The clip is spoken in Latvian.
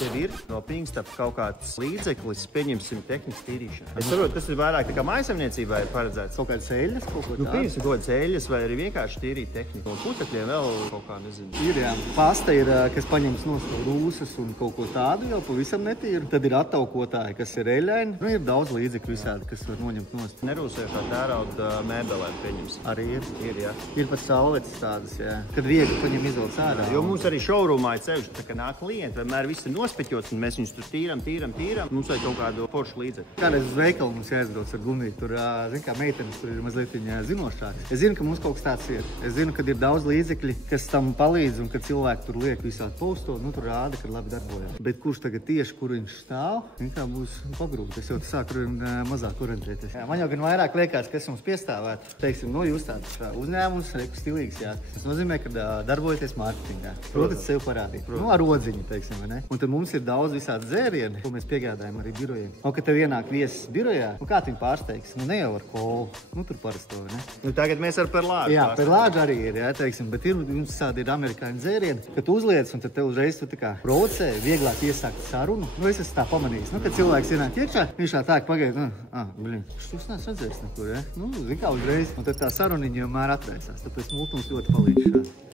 tev ir no Pingstapa kaut kāds līdzeklis, pieņemsim, tehnikas tīrīšana. Es saprotu, tas ir vairāk tā kā mājasemniecībā ir paredzēts. Kaut kādas eļļas, kaut ko tādu. Pieņemsim kaut kādas eļļas vai arī vienkārši tīrīt tehniku. Un putekļiem vēl kaut kā, nezinu. Ir, jā. Pasta ir, kas paņems no rūsas un kaut ko tādu jau pavisam netīru. Tad ir attaukotāji, kas ir eļļaini. Nu, ir daudz līdzekļu visādi, kas var noņemt nost. Nerūsējušā tērauda mēbelēm, pieņemsim. Arī ir. Ir, jā. Ir pat sauletes tādas, jā. Kad viegli paņem izvelc ārā. Jo mums arī šourumā ir ceļš, tā kā nāk klienti, vienmēr viss ir nospiķots un mēs viņus tur tīram. Mums vajag kaut kādu foršu līdzekļu. Kādreiz uz veikalu mums jāizbrauc ar Gunvītu. Tur, zin kā, meitenes tur ir mazliet zinošākas. Es zinu, ka mums kaut kas tāds ir. Es zinu, ka ir daudz līdzekļi, kas tam palīdz un kad cilvēki tur liek visādi posto, nu tur rāda, ka labi darbojas. Bet kurš tagad tieši, kur viņš stāv, kā būs pagrūti. Es jau sāku mazāk orientēties. Jā, man jau gan vairāk liekas, kas mums piestāvētu. Teiksim, nu jūs tāds uzņēmums, reku stilīgs, jā. Tas nozīmē, ka darbojaties mārketingā. Protams, sev parādīt. Nu, ar odziņu, teiksim, vai ne? Un tad mums ir daudz visādi dzērieni, ko mēs piegādājam arī birojiem. Un, kad tev ienāk viesis birojā, nu kā tu viņu pārsteigs? Nu, ne jau ar kolu. Nu, tur parasto, vai ne? Nu, tagad mēs ar perlāžu. Jā, perlāžu arī ir, jā, teiksim, bet ir mums tādi ir amerikāņu dzērieni, kad tu uzliec un tad tev uzreiz tu tā kā provocē, vieglāk iesākt sarunu. Nu, es esmu tā pamanījis. Nu, kad cilvēks ienāk iekšā, viņš tā pagaid, šis neesmu redzējis nekur, ja? Nu, zin kā uzreiz. Un tad tā saruniņa vienmēr atraisās, tāpēc mums ļoti palīdz šādi.